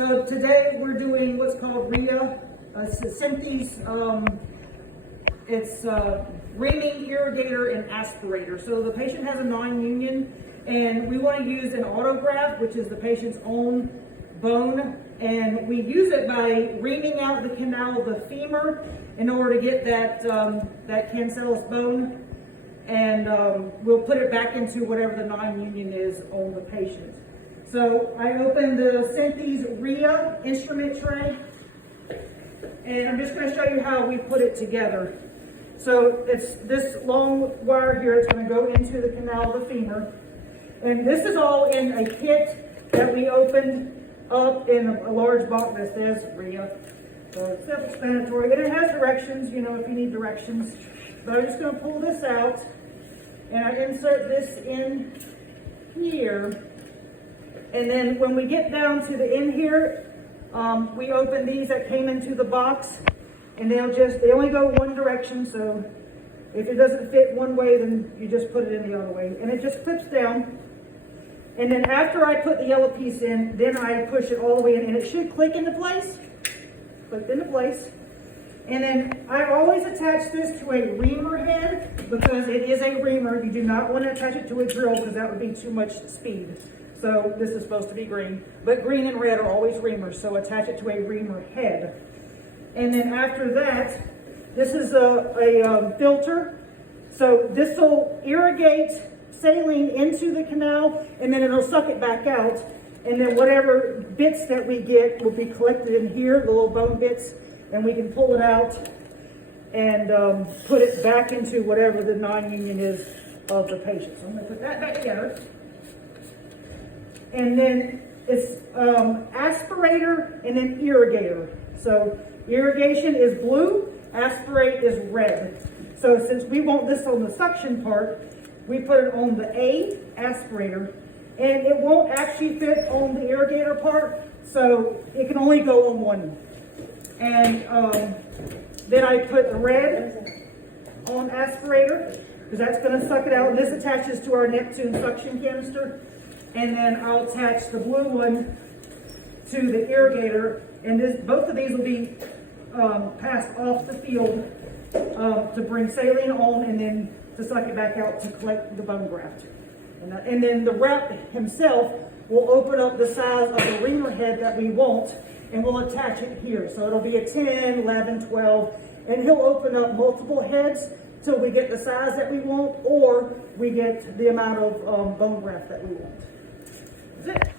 So today we're doing what's called RIA, Synthes. It's Reaming, Irrigator, and Aspirator. So the patient has a non-union, and we want to use an autograft, which is the patient's own bone, and we use it by reaming out the canal of the femur in order to get that cancellous bone, and we'll put it back into whatever the non-union is on the patient. So I opened the Synthes RIA instrument tray, and I'm just going to show you how we put it together. So it's this long wire here. It's going to go into the canal of the femur, and this is all in a kit that we opened up in a large box that says RIA. So it's self-explanatory, and it has directions, you know, if you need directions. But I'm just going to pull this out, and I insert this in here. And then when we get down to the end here, we open these that came into the box, and they only go one direction. So if it doesn't fit one way, then you just put it in the other way, and it just clips down. And then after I put the yellow piece in, then I push it all the way in, and it should click into place. Click into place. And then I always attach this to a reamer head because it is a reamer. You do not want to attach it to a drill because that would be too much speed. So this is supposed to be green, but green and red are always reamers, so attach it to a reamer head. And then after that, this is a filter. So this will irrigate saline into the canal, and then it'll suck it back out. And then whatever bits that we get will be collected in here, the little bone bits, and we can pull it out and put it back into whatever the non-union is of the patient. So I'm going to put that back together. And then it's aspirator and then irrigator. So irrigation is blue, aspirate is red. So since we want this on the suction part, we put it on the A, aspirator, and it won't actually fit on the irrigator part, so it can only go on one. And then I put the red on aspirator, because that's going to suck it out. And this attaches to our Neptune suction canister. And then I'll attach the blue one to the irrigator, and both of these will be passed off the field to bring saline on, and then to suck it back out to collect the bone graft. And then the rep himself will open up the size of the reamer head that we want, and we'll attach it here. So it'll be a 10, 11, 12, and he'll open up multiple heads till we get the size that we want, or we get the amount of bone graft that we want. That's it.